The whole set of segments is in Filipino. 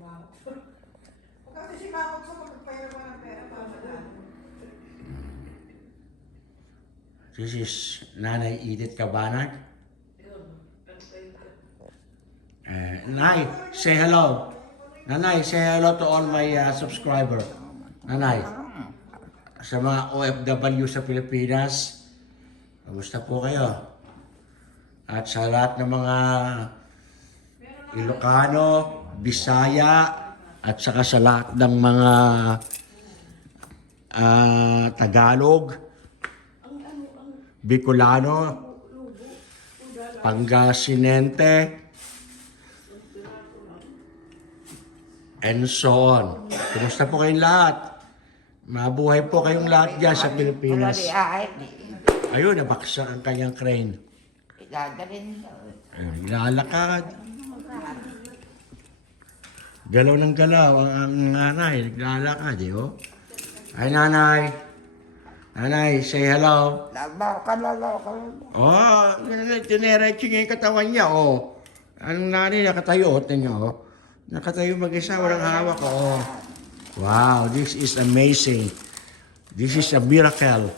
Kasi si Makot sa pagpapayarapan ng pera para sa daan. This is Nanay Edith Cabanag. Nanay, say hello. Nanay, say hello to all my subscriber. Nanay, sa mga OFW sa Pilipinas, kamusta po kayo? At sa lahat ng mga Ilocano, Bisaya, at saka sa lahat ng mga Tagalog, Bicolano, Pangasinense, and so on. Kumusta po kayong lahat? Mabuhay po kayong lahat dyan sa Pilipinas. Ayun, nabaksak ang kanyang crane. Naglalakad. Galaw ng galaw ang nanay, naglalakad eh, oh. Ay, nanay. Nanay, say hello. Oh, tiniretso niya yung katawan niya, oh. Anong nanay, nakatayo, tingnan niyo, oh. Nakatayo mag-isa, walang hawak, oh. Wow, this is amazing. This is a miracle.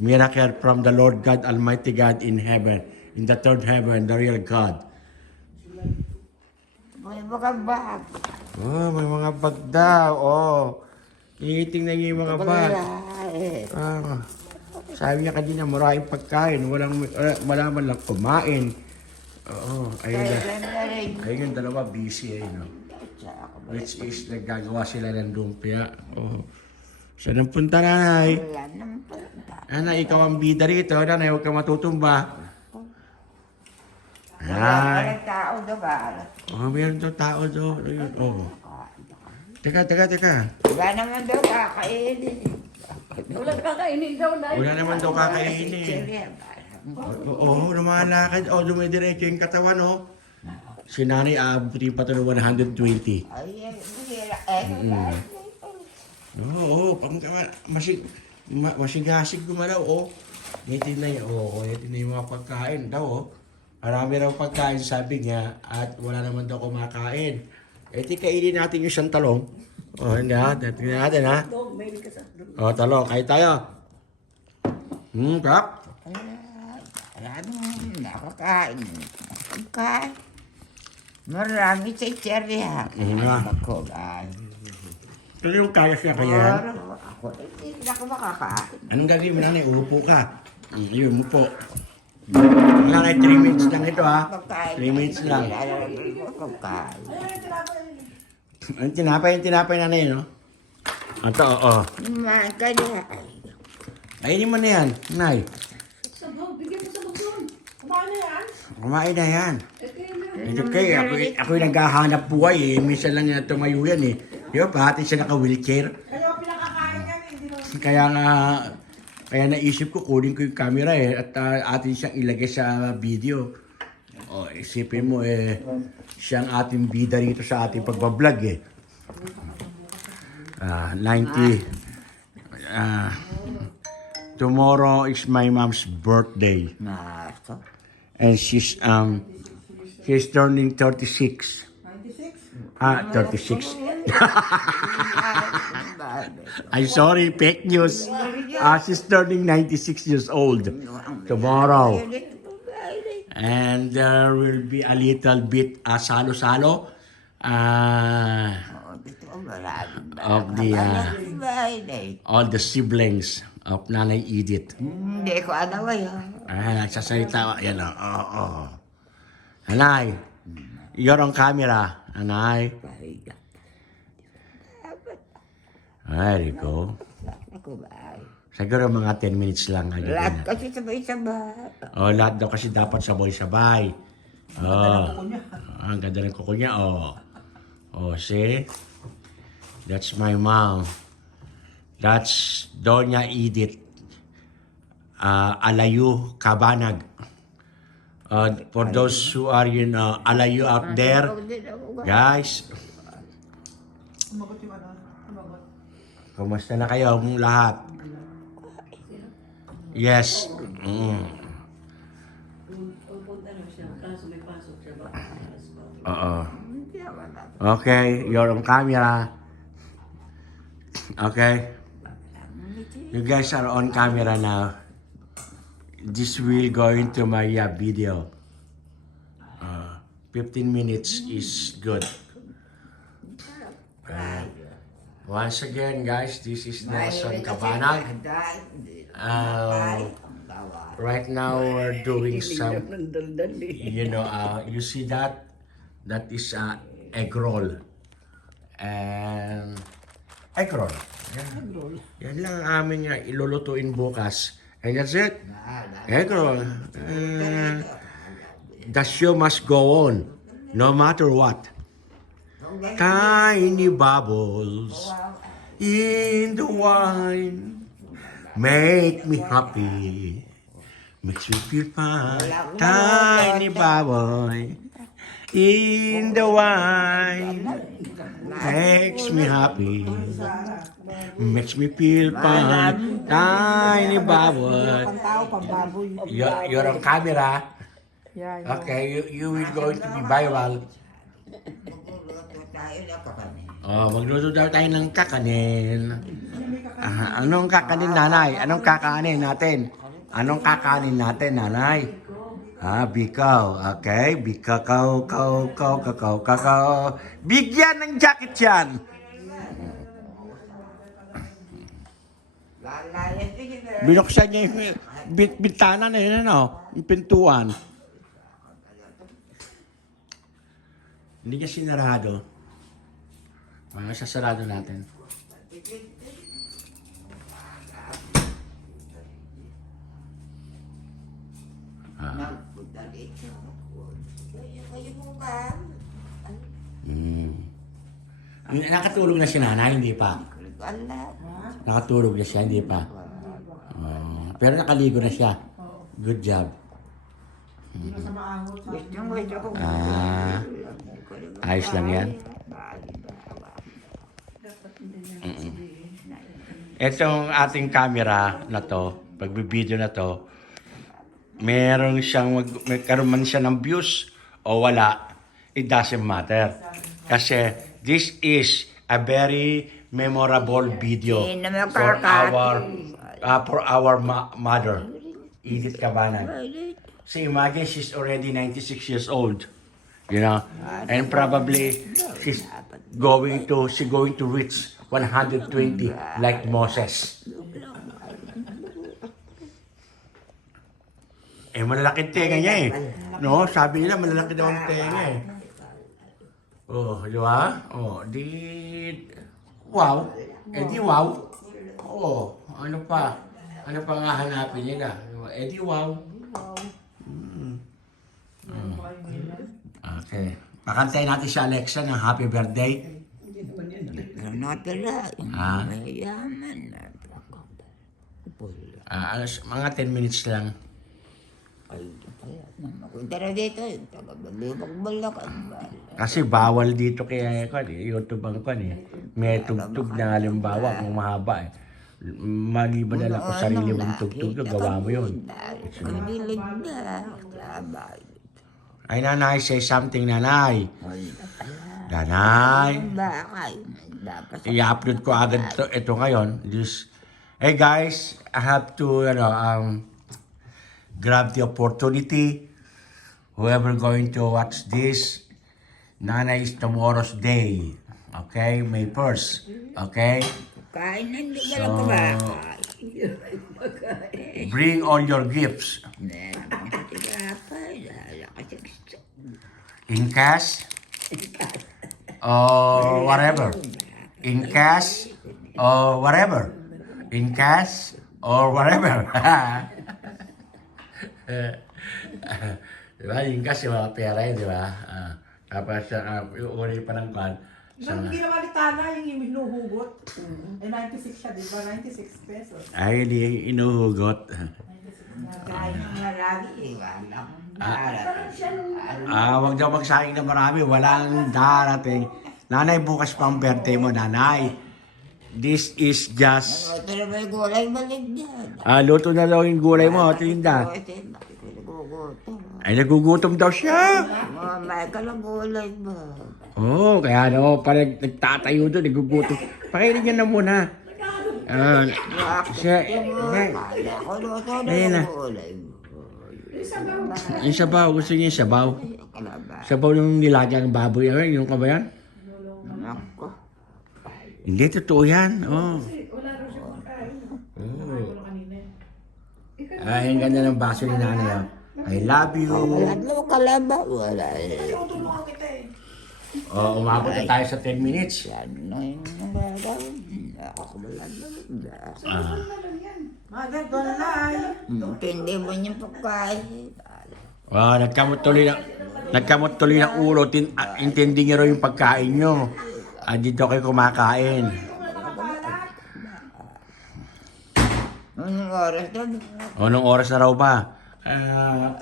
Miracle from the Lord God, Almighty God in heaven. In the third heaven, the real God. May mga bag. Oh, may mga bag daw, oh. Tinitingnan niya yung mga bag. Sabi niya kanina, maraming pagkain. Wala man lang kumain. Oo, ayun na. Ayun yung dalawa, busy eh, no? Which is, naggagawa sila ng lumpia. Oh. Saan ang punta, nanay? Nanay, ikaw ang bida rito. Nanay, huwag ka matutumba. Ay. Oh, meron daw tao daw. Ayun, oh. Teka. Wala naman daw kakainin. Wala kakainin daw na. Wala naman daw kakainin. Oo, lumalakad. Oo, dumidiretso yung katawan, oh. Si nanay, aabutin pa ito ng 120. Oo, masigasig gumalaw, oh. Tingnan niya, oh, tingnan yung mga pagkain daw, oh. Marami raw pagkain, sabi niya, at wala naman daw kumakain. Kainin natin yung isang talong. Oh, hindi ha, tingnan natin, ha. Oh, talong, kain tayo. Kap? Nakakain. Marami sa cherry ha. Ako ay. Pero yung kaya siya kaya. Ako, hindi ako makakain. Anong gagawin mo, nanay? Upo ka. Yun, upo. Nanay, 3 minutes lang ito, ha. 3 minutes lang. Pagkain. Ang tinapay nanay, no? Ito, oo. Kaya Kainin mo na yan, nay. Sabaw, bigyan mo sa doon. Kumain na yan? Kumain na yan. Ito Ito ako yung naghahanap buhay, eh. Minsan lang na tumayo yan, eh. Di ba, pati siya naka-wheelchair. Kaya pinakakain yan, hindi naman. Kaya naisip ko, kunin ko yung camera, eh. At atin siyang ilagay sa video. O, isipin mo, eh. Siyang ating bida rito sa ating pagbablog, eh. 90. Tomorrow is my mom's birthday. And she's turning 36. 96? 36. I'm sorry, fake news. She's turning 96 years old tomorrow. And there will be a little bit salo-salo of all the siblings of Nanay Edith. hindi ko alam yun. Nagsasalita. Yan o. Oo. Nanay, you're on camera. Nanay. There you go. Ako ba? Siguro mga 10 minutes lang. Lahat kasi sabay-sabay. Oh, lahat daw kasi dapat sabay-sabay. Oh. Ang ganda ng kuko niya. Oh. Oh, see? That's my mom. That's Doña Edith Alayu Cabanag. For those who are Alayu out there, guys, Sumagot yung ano? Sumagot. kumusta na kayo lahat? Yes. Pupunta na siya. Kaso may pasok siya ba? Oo. Hindi ako Okay, you're on camera. Okay. You guys are on camera now. This will go into my video. 15 minutes is good. Once again, guys, this is Nelson Cabanag. Right now, we're doing some, you see that? That is egg roll. And egg roll. Yan lang ang aming ilulutuin bukas. And that's it. Egg roll. The show must go on, no matter what. Tiny bubbles in the wine make me happy, makes me feel fine. Tiny bubble in the wine makes me happy, makes me feel fine. Tiny bubble. Pantao, pambaboy. You're on camera. Yeah, Okay, you will going to be viral. Magluto daw tayo ng kakanin. Anong kakanin, nanay? Anong kakanin natin? Anong kakanin natin, nanay? Bikaw. Okay, bikaw, kau. Bigyan ng jacket yan. Binuksan niya yung bintana na yun, ano? Yung pintuan. Hindi niya sinarado. Sasarado natin. Nakatulog na si nanay, hindi pa? Nakatulog na siya, hindi pa? Pero nakaligo na siya. Good job. Ayos lang yan. Itong ating camera na to, pagbibideo na to, meron siyang, magkaroon man siya ng views o wala, it doesn't matter. Kasi this is a very memorable video for our mother, Edith Cabanag. So imagine she's already 96 years old, you know, and probably she's going to reach 120 like Moses. Malalaki tenga niya eh. No, sabi nila malalaki daw ang tenga eh. Oh, di ba? Wow. Di wow. Ano pa? Ano pa nga hanapin nila? Di wow. Okay. Pakantayin natin si Alexa ng happy birthday. Mga 10 minutes lang. Kasi bawal dito kaya YouTube ang may tugtog na halimbawa kung mahaba eh. Maliban na lang kung sarili mong tugtog, gawa mo yun. Ay, nanay, say something, nanay. Nanay. I-upload ko agad ito ngayon. Hey guys, I have to, grab the opportunity. Whoever going to watch this, Nana is tomorrow's day. Okay, May 1st. Okay? So, bring all your gifts. In cash or whatever. In cash or whatever. In cash or whatever. Diba? Yung cash yung mga pera yun, diba? Tapos yung uli pa ng kwan. Nang ginawa ni Tana yung inuhugot. 96 siya, di ba? 96 pesos. Ay, hindi inuhugot. Wag daw magsayang na marami. Walang darating. Nanay, bukas pa ang birthday mo, nanay. This is just... luto na daw yung gulay mo, Tinda. nagugutom. Ay, nagugutom daw siya. Mamay ka lang gulay mo. Oo, kaya ano, parang nagtatayo doon, nagugutom. Pakainin niya na muna. Siya, Kala ko luto na Ayun na. yung gulay mo. yung sabaw, gusto niya yung sabaw. Kalaba. Sabaw yung nilagyan ng baboy. Yung ka ba yan? Ako. Hindi, totoo yan. Oh. Ay, ang ganda ng baso ni nanay. Oh. I love you. Wala na kalaba. Wala eh. Tutulungan kita eh. Oh, umabot na tayo sa 10 minutes. Yan na yung nagagawin. Ako wala na. Cellphone na lang yan. Mother, don't lie. Hindi mo yung pagkain. Oh, nagkamot tuloy ng ulo. Intindi niyo raw yung pagkain nyo. Dito kayo kumakain. Anong oras doon? O, anong oras na raw ba?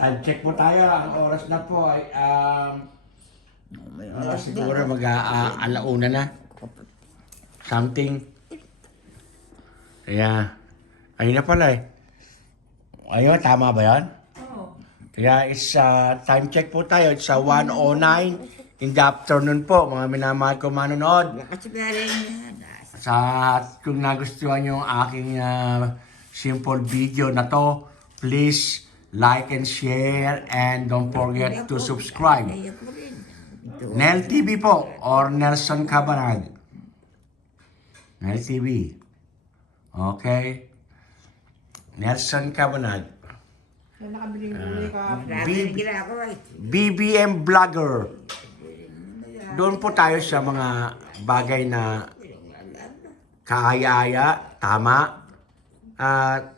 Time check po tayo. Ang oras na po ay siguro mag-alauna na. Something. Kaya, ayun na pala eh. Ayun, tama ba yan? Oo. Kaya time check po tayo. It's 1:09 in the afternoon po. Mga minamahal ko manonood. Kasi meron yan. Kung nagustuhan yung aking simple video na to, please like and share and don't forget to subscribe. Nel TV po or Nelson Cabanag. Nel TV. Okay. Nelson Cabanag. Yan nakabili yung gulay ka. Grabe na ginagawa eh. BBM Vlogger. Doon po tayo sa mga bagay na kaaya-aya, tama, at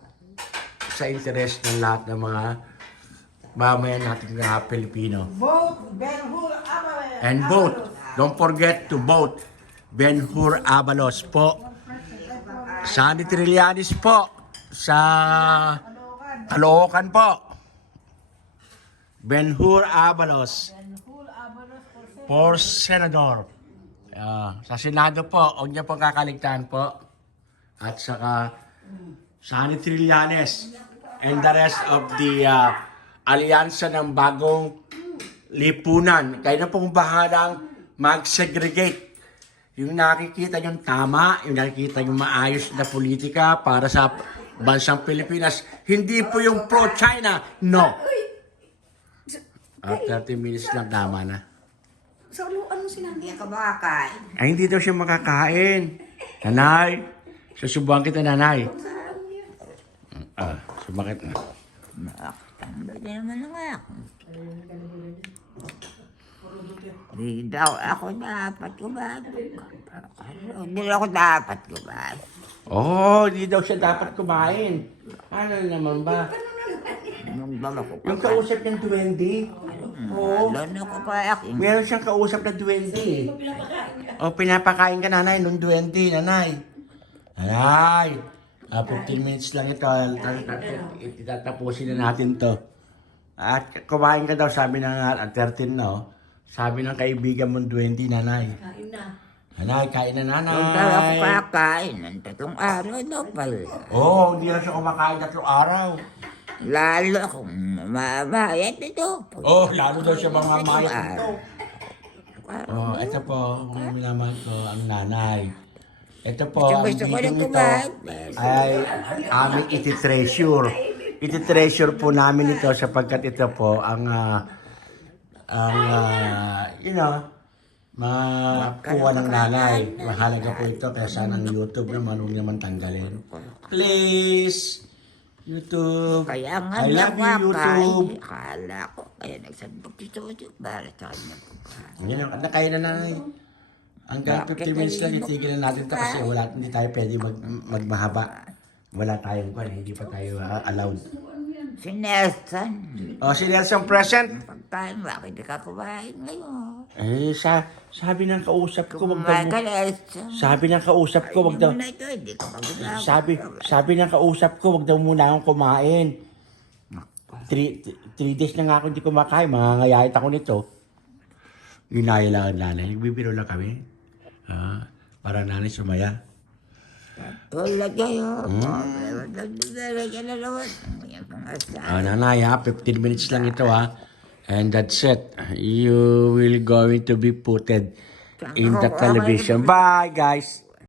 sa interes ng lahat ng mga mamayan natin na Pilipino. Vote Ben-Hur Abalos. And vote. Don't forget to vote Ben-Hur Abalos po. Sandy Trillanes po sa Caloocan po. Ben-Hur Abalos for Senador. Sa Senado po, huwag niyo po kakaligtaan po. At saka Sandy Trillanes and the rest of the alyansa ng bagong lipunan. Kayo na pong bahalang mag-segregate. Yung nakikita yung tama, yung nakikita yung maayos na politika para sa bansang Pilipinas. Hindi po yung pro-China. No. At 30 minutes lang, tama na. Sa uluan mo sinabi. Hindi ka makakain. Ay, hindi daw siya makakain. Nanay, susubuhan kita, nanay. Sumakit na. Nakakatanda din naman ng ako. Hindi daw ako dapat kumain. Hindi ako dapat kumain. Oh, hindi daw siya dapat kumain. Ano naman ba? Nung ba ako Yung kausap niyang duwende. Oo. Lalo ko kaya ako. Meron siyang kausap na duwende. O, pinapakain ka, nanay, nung duwende, nanay. Nanay! 15 minutes lang ito. Itatapusin na natin to. At kumain ka daw, sabi ng 13 na, oh. Sabi ng kaibigan mong duwende, nanay. Kain na. Nanay, kain na, nanay. Nung daw ako kakain ng 3 araw daw pala. Oo, hindi na siya kumakain 3 araw. Lalo akong mamamayat ito. Lalo daw siya mamamayat ito. Ito po, mga minamahal ko, ang nanay. Ito po, ang Gusto ko video na nito kumain. ay aming iti-treasure. Iti-treasure po namin ito sapagkat ito po ang makuha ng nanay. Mahalaga po ito kaya sana ang YouTube naman, huwag naman tanggalin. Please! YouTube! Kaya nga I love you, YouTube! Akala ko, kaya nagsandok dito para sa kanya. Yan ang kaya na nanay. Hanggang 50 minutes lang, itigil na natin ito kasi hindi tayo pwede magmahaba. Wala tayong hindi pa tayo allowed. Si Nelson. Si Nelson present. Pagkain, bakit di ka kumain ngayon? Sabi ng kausap ko, wag Kumain daw ka, Nelson. Sabi ng kausap ko, wag daw. Hindi mo na ito, hindi ka magagawa. Sabi ng kausap ko, wag daw muna akong kumain. 3 days na nga ako hindi kumakain, mangangayayat ako nito. Ginaya lang ang nanay, nagbibiro lang kami. Para nanay sumaya. Wala kayo. Nagdadalaga na naman. Yung mga sa- Nanay ha, 15 minutes lang ito ha. And that's it. You will going to be putted in the television. Bye guys.